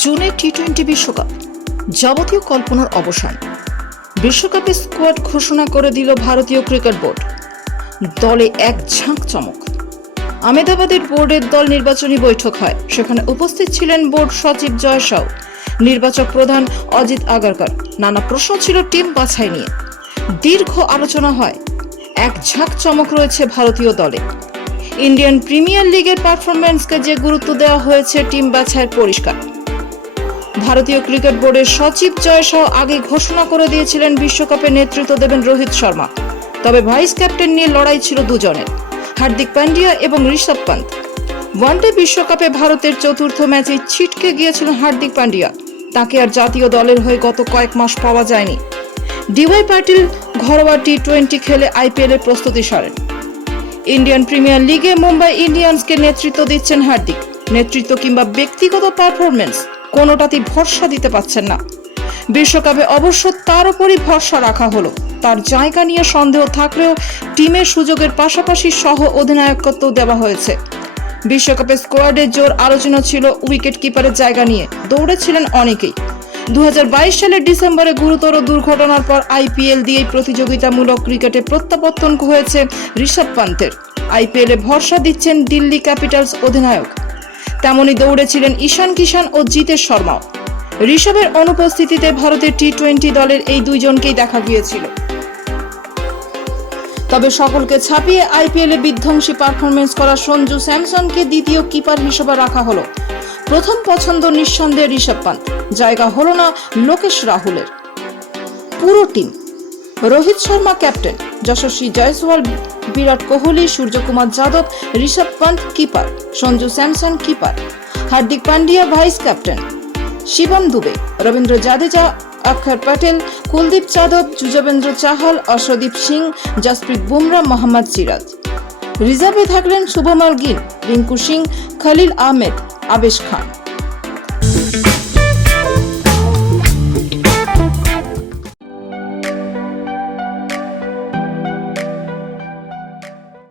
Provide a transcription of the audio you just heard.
জুনে টি-20 বিশ্বকাপ যাবতীয় কল্পনার অবসান। বিশ্বকাপে স্কোয়াড ঘোষণা করে দিল ভারতীয় ক্রিকেট বোর্ড। দলে এক ঝাঁক চমক। আহমেদাবাদের বোর্ডের দল নির্বাচনী বৈঠক হয়। সেখানে উপস্থিত ছিলেন বোর্ড সচিব জয় শাহ, নির্বাচক প্রধান অজিত আগারকর। নানা প্রশ্ন ছিল টিম বাছাই নিয়ে। দীর্ঘ আলোচনা হয়। এক ঝাঁক চমক রয়েছে ভারতীয় দলে। ইন্ডিয়ান প্রিমিয়ার লিগের পারফরম্যান্সকে যে গুরুত্ব দেওয়া হয়েছে টিম বাছাইয়ের পরিষ্কার। ভারতীয় ক্রিকেট বোর্ডের সচিব জয় শাহ আগে ঘোষণা করে দিয়েছিলেন বিশ্বকাপে নেতৃত্ব দেবেন রোহিত শর্মা। তবে ভাইস ক্যাপ্টেন নিয়ে লড়াই ছিল দুজনের, হার্দিক পান্ডিয়া এবং ঋষভ পান্ত। ওয়ানডে বিশ্বকাপে ভারতের চতুর্থ ম্যাচে ছিটকে গিয়েছিলেন হার্দিক পান্ডিয়া। তাকে আর জাতীয় দলের হয়ে গত কয়েক মাস পাওয়া যায়নি। ডিওয়াই পাটিল ঘরোয়া টি-20 খেলে আইপিএলের প্রস্তুতি সারেন। ইন্ডিয়ান প্রিমিয়ার লিগে মুম্বাই ইন্ডিয়ান্সকে নেতৃত্ব দিচ্ছেন হার্দিক। নেতৃত্ব কিংবা ব্যক্তিগত পারফরমেন্স কোনোটাতেই ভরসা দিতে পারছেন না। বিশ্বকাপে অবশ্য তার উপরই ভরসা রাখা হলো। তার জায়গা নিয়ে সন্দেহ থাকলেও টিমের সুযোগের পাশাপাশি সহ অধিনায়কত্ব দেওয়া হয়েছে। বিশ্বকাপে স্কোয়াডের জোর আলোচনা ছিল উইকেট কিপারের জায়গা নিয়ে। দৌড়েছিলেন অনেকেই। 2022 সালের ডিসেম্বরে গুরুতর দুর্ঘটনার পর আইপিএল দিয়েই প্রতিযোগিতামূলক ক্রিকেটে প্রত্যাবর্তন হয়েছে ঋষভ পান্তের। আইপিএলে ভরসা দিচ্ছেন দিল্লি ক্যাপিটালস অধিনায়ক। তেমনি দৌড়েছিলেন ঈশান কিষান ও জিতেশ শর্মাও। ঋষভের অনুপস্থিতিতে ভারতের টি-20 দলের এই দুইজনকেই দেখা গিয়েছিল। তবে সকলকে ছাপিয়ে আইপিএলে বিধ্বংসী পারফরমেন্স করা সঞ্জু স্যামসনকে দ্বিতীয় কিপার হিসেবে রাখা হলো। প্রথম পছন্দ নিঃসন্দেহে ঋষভ পান্ত, জায়গা হলো না লোকেশ রাহুলের। পুরো team: Rohit Sharma captain, Yashasvi Jaiswal, Virat Kohli, Suryakumar Yadav, Rishabh Pant keeper, Sanju Samson keeper, Hardik Pandya vice captain, Shivam Dube, Ravindra Jadeja, Axar Patel, Kuldeep Yadav, Yuzvendra Chahal, Arshdeep Singh, Jasprit Bumrah, Mohammad Siraj. রিজার্ভে থাকলেন শুভমান গিল, রিঙ্কু সিং, খলিল আহমেদ, আবেশ খান।